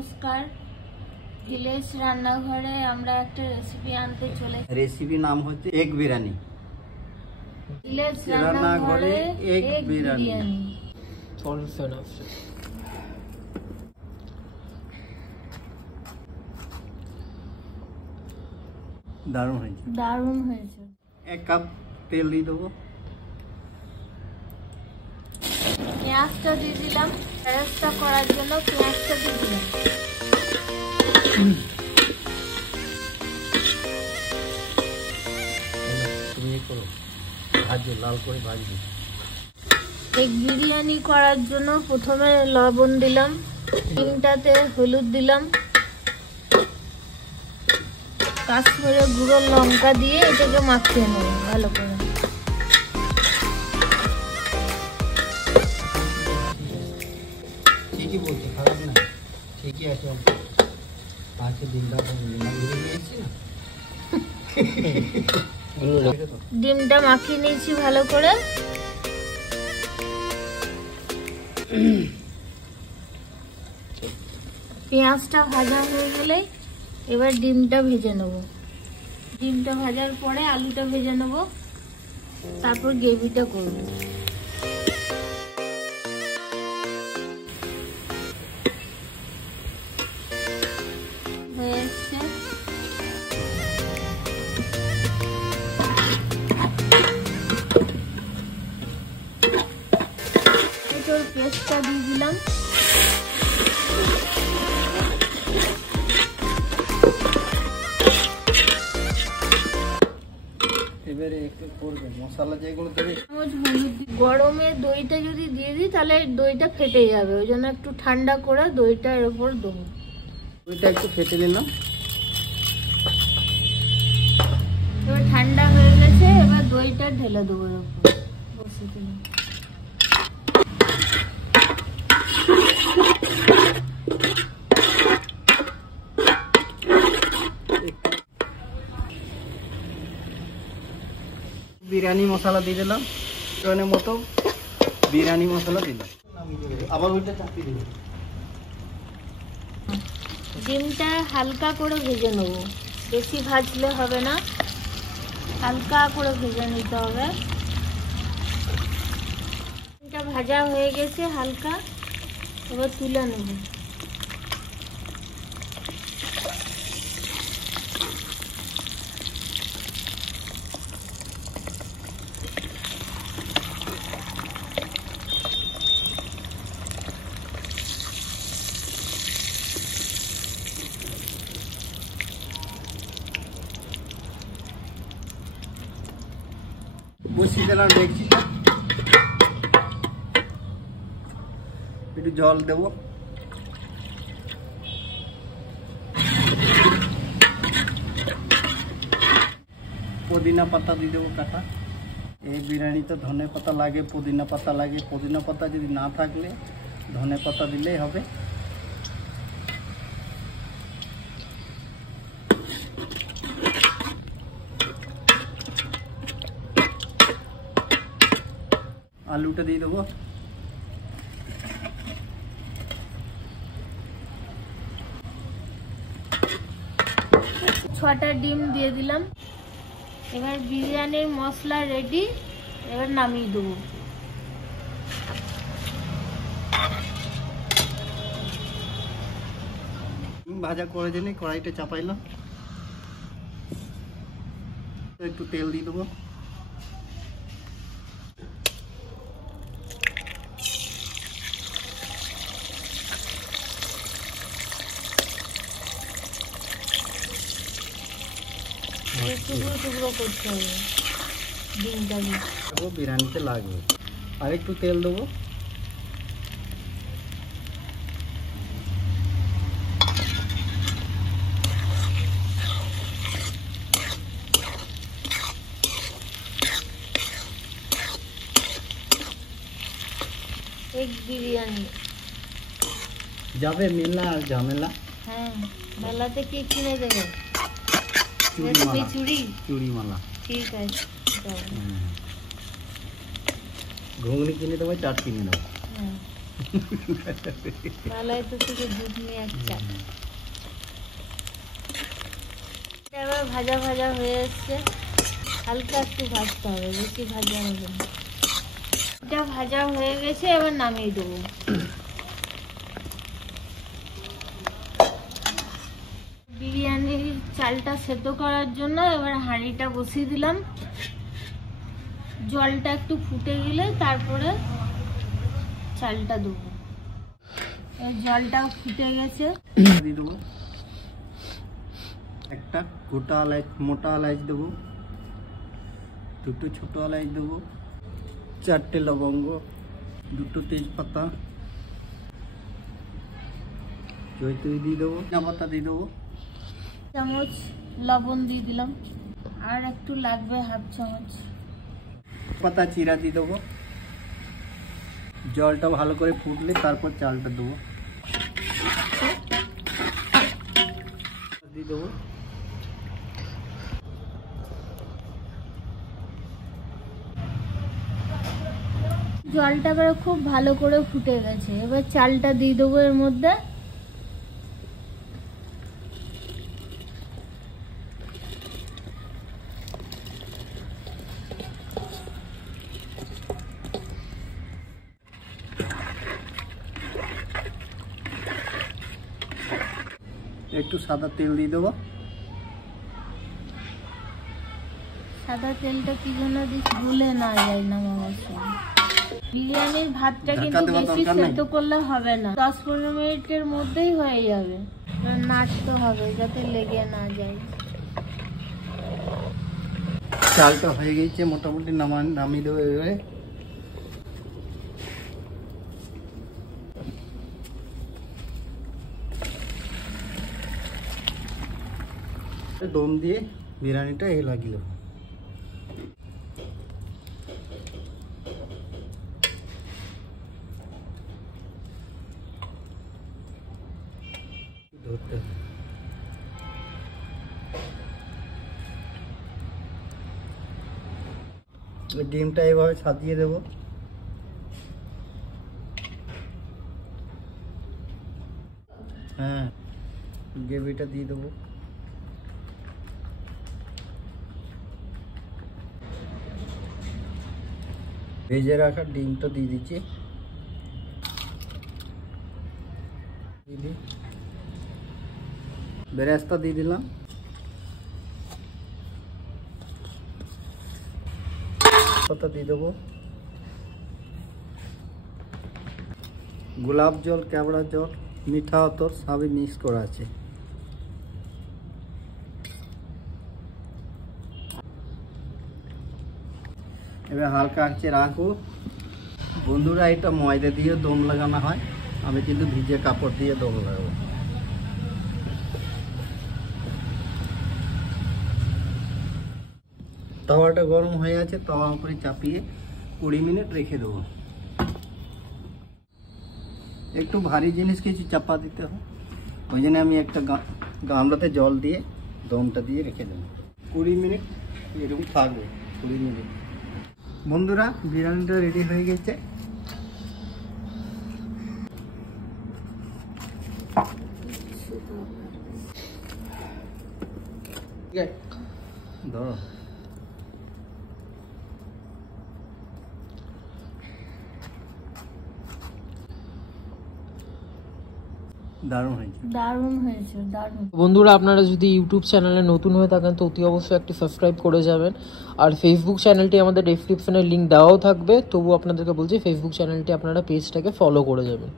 নমস্কার, ভিলেজ রান্নাঘরে আমরা একটা রেসিপি আনতে চলেছি। রেসিপি নাম হচ্ছে এগ বিরিয়ানি। ভিলেজ রান্নাঘরে এগ বিরিয়ানি। দারুণ হয়েছে। 1 কাপ তেল দিয়ে দেবো। পেঁয়াজটা দিয়ে দিলাম। পেঁয়াজটা করার জন্য পেঁয়াজটা দিয়ে দিলাম। লাল করে ভাজবে। এগ বিরিয়ানি করার জন্য প্রথমে লবণ দিলাম, ডিমটাতে হলুদ দিলাম, কাশ্মীরের গুঁড়ো লঙ্কা দিয়ে এটাকে মাখিয়ে নেব ভালো করে। ঠিকই বলছে, খারাপ না, ঠিকই আছে। ডিমটা মাখিয়ে নিয়েছি ভালো করে। পেঁয়াজটা ভাজা হয়ে গেলে এবার ডিমটা ভেজে নেব। ডিমটা ভাজার পরে আলুটা ভেজে নেব, তারপর গ্রেভিটা করব। হয়ে এসছে। এটার পেস্টটা দিয়ে দিলাম। এবারে একটু করবে মশলা যেগুলো দেবে। গরমে দইটা যদি দিয়ে দিই তাহলে দইটা ফেটে যাবে, ওই জন্য একটু ঠান্ডা করে দইটা এর উপর দেবো। দইটা একটু ফেটে নিলাম। এবার ঠান্ডা হয়ে গেছে, এবার দইটা ঢেলে দেবো এর উপর। বসে দিলাম। বিরিয়ানি মশলা দিয়ে দিলাম, টনের মতো বিরিয়ানি মশলা দিলাম। আবার ওইটা চাপিয়ে দিলাম। ডিমটা হালকা করে ভেজে নেব, বেশি ভাজলে হবে না, হালকা করে ভেজে নিতে হবে। ডিমটা ভাজা হয়ে গেছে হালকা, এবার তুলে নেব। বসিয়ে দিলাম ডেকচিটা, একটু জল দেবো। পুদিনা পাতা দিয়ে দেবো কাটা। এই বিরিয়ানিতে ধনে পাতা লাগে, পুদিনা পাতা লাগে। পুদিনা পাতা যদি না থাকলে ধনে পাতা দিলেই হবে। আলুটা দিয়ে দেবো। ছটা ডিম দিয়ে দিলাম। এবার বিরিয়ানির মশলা রেডি, এবার নামিয়ে দেবো। ভাজা করে দিলে কড়াইটা চাপাইলাম, একটু তেল দিয়ে দেবো। টুকরো টুকরো করতে হবে ডিমটা, বিরিয়ানিতে লাগবে। আর একটু তেল দেবো। এগ বিরিয়ানি যাবে মেলা আর ঝামেলা। হ্যাঁ, মেলাতে কি কিনে দেবে? চুড়ি মালা। ঠিক আছে, ঘুগনি কিনে দেবো, চাট কিনে দেবো। মেলায় তো থেকে দুধ নিয়ে একটা ভাজা ভাজা হয়ে এসছে, হালকা একটু ভাজতে হবে, বেশি ভাজা হবে না। এটা ভাজা হয়ে গেছে, এবার নামিয়ে দেবো। বিরিয়ানির চালটা সেদ্ধ করার জন্য এবার হাঁড়িটা বসিয়ে দিলাম। জলটা একটু ফুটে গেলে তারপরে চালটা দেবো। জলটা ফুটে গেছে, দিয়ে দেবো একটা গোটা এলাচ, মোটা এলাচ দেবো, দুটো ছোটো এলাচ দেবো, 4টে লবঙ্গ, 2টো তেজপাতা, জয়িত্রী দিয়ে দেবো, পাতা দিয়ে দেবো, চামচ লবণ দিয়ে দিলাম, আর একটু লাগবে হাফ চামচ। পাতা চিরা দিয়ে দেবো। জলটা ভালো করে ফুটলে তারপর চালটা দেবো, দিয়ে দেবো। জলটা এবারে খুব ভালো করে ফুটে গেছে, এবার চালটা দিয়ে দেবো এর মধ্যে। একটু সাদা তেল দিয়ে দেবো। সাদা তেলটা কি জন্য দিচ্ছি, ভুলে না যায় না মামার সঙ্গে। বিরিয়ানির ভাতটা কিন্তু বেশি সেদ্ধ করলে হবে না, 10-15 মিনিটের মধ্যেই হয়ে যাবে। নাড়তে হবে যাতে লেগে না যায়। চালটা হয়ে গেছে মোটামুটি, নামিয়ে দেবো। এবারে দম দিয়ে বিরিয়ানিটা লাগিয়ে দেবো। ধরতে ডিমটা এভাবে সাজিয়ে দেবো। হ্যাঁ, গ্রেভিটা দিয়ে দেবো। ভেজে রাখা ডিমটা দিয়ে দিচ্ছি, বেরেস্তা দিয়ে দিলাম, পাতা দিয়ে দেবো, গোলাপ জল, কেওড়া জল, মিঠা আতর সবই মিক্স করা আছে। এবার হালকা আঁচে রাখবো। বন্ধুরা, এটা ময়দা দিয়ে দম লাগানো হয়, আমি কিন্তু ভিজে কাপড় দিয়ে দম লাগাবো। তাওয়াটা গরম হয়ে আছে, তাওয়ার উপরে চাপিয়ে 20 মিনিট রেখে দেবো। একটু ভারী জিনিস কিছু চাপা দিতে হয়, ওই জন্য আমি একটা গামলাতে জল দিয়ে দমটা দিয়ে রেখে দেবো। 20 মিনিট এরকম থাকবে। 20 মিনিট। বন্ধুরা, বিরিয়ানিটা রেডি হয়ে গেছে। ধরো, দারুণ হয়েছে, দারুণ হয়েছে, দারুণ। বন্ধুরা, আপনারা যদি ইউটিউব চ্যানেলে নতুন হয়ে থাকেন তো অতি অবশ্যই একটি সাবস্ক্রাইব করে যাবেন। আর ফেসবুক চ্যানেলটি আমাদের ডেসক্রিপশনে লিঙ্ক দেওয়াও থাকবে, তবু আপনাদেরকে বলছি ফেসবুক চ্যানেলটি আপনারা পেজটাকে ফলো করে যাবেন।